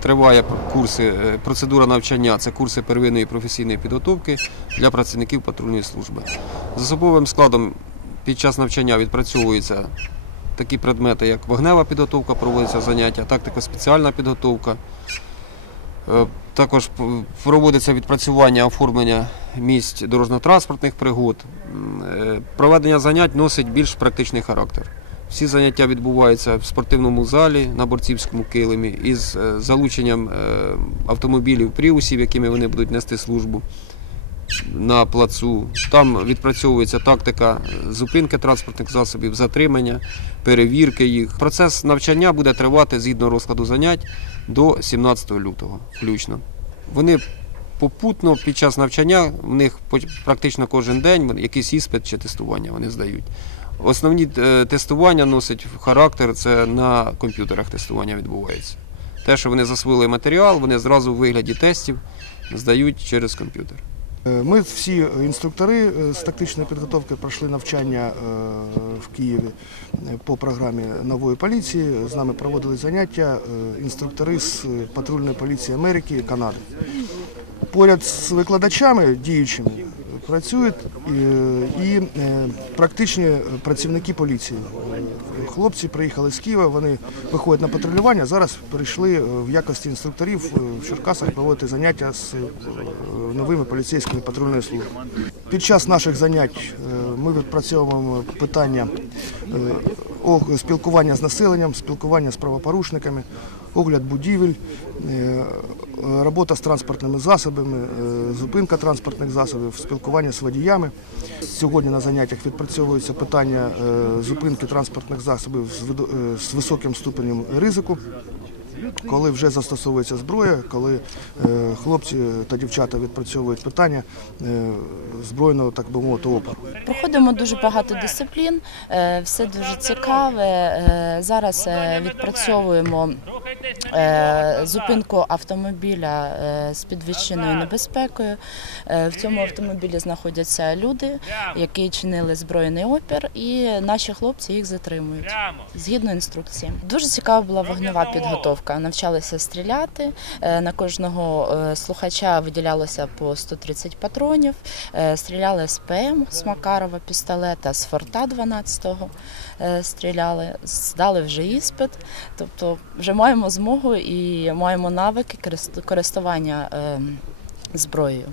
Триває курси, е, процедура навчання це курси первинної професійної підготовки для працівників патрульної служби. З особовим складом під час навчання відпрацьовуються такі предмети, як вогнева підготовка, проводиться заняття, тактико спеціальна підготовка. Е, Також проводиться відпрацювання оформлення місць дорожньо-транспортних пригод. Е, Проведення занять носить більш практичний характер. Всі заняття відбуваються в спортивному залі на борцівському килимі із е, залученням е, автомобілів пріусів, якими вони будуть нести службу на плацу. Там відпрацьовується тактика е, зупинки транспортних засобів, затримання, перевірки їх. Процес навчання буде тривати згідно розкладу занять до 17 лютого включно. Вони попутно під час навчання в них практично кожен день якийсь іспит чи тестування вони здають. Основні е, тестування носять характер, це на комп'ютерах тестування відбувається. Те, що вони засвоїли матеріал, вони зразу в вигляді тестів здають через комп'ютер. Е, Ми всі інструктори е, з тактичної підготовки пройшли навчання в Києві по програмі нової поліції. З нами проводили заняття інструктори з патрульної поліції Америки і Канади. Поряд з викладачами діючими працюють і, е, практичні працівники поліції. Хлопці приїхали з Києва, вони виходять на патрулювання. Зараз прийшли е, в якості інструкторів е, в Черкасах проводити заняття з новими поліцейськими патрульної служби. Під час наших занять ми відпрацьовуємо питання спілкування з населенням, спілкування з правопорушниками, огляд будівель, е, робота з транспортними засобами, е, зупинка транспортних засобів, спілкування з водіями. Сьогодні на заняттях відпрацьовуються питання е, зупинки транспортних засобів з високим ступенем ризику. Коли вже застосовується зброя, коли хлопці та дівчата відпрацьовують питання збройного, так би мовити, опору. Проходимо дуже багато дисциплін, все дуже цікаве. Зараз відпрацьовуємо зупинку автомобіля е, з підвищеною небезпекою. Е, В цьому автомобілі знаходяться люди, які чинили збройний опір, і наші хлопці їх затримують згідно інструкції. Дуже цікава була вогнева підготовка. Навчалися стріляти. Е, На кожного е, слухача виділялося по 130 патронів. Е, Стріляли з ПМ з Макарова пістолета, з Форта 12-го е, стріляли, здали вже іспит. Тобто вже маємо змогу і маємо навики корист- користування е, зброєю.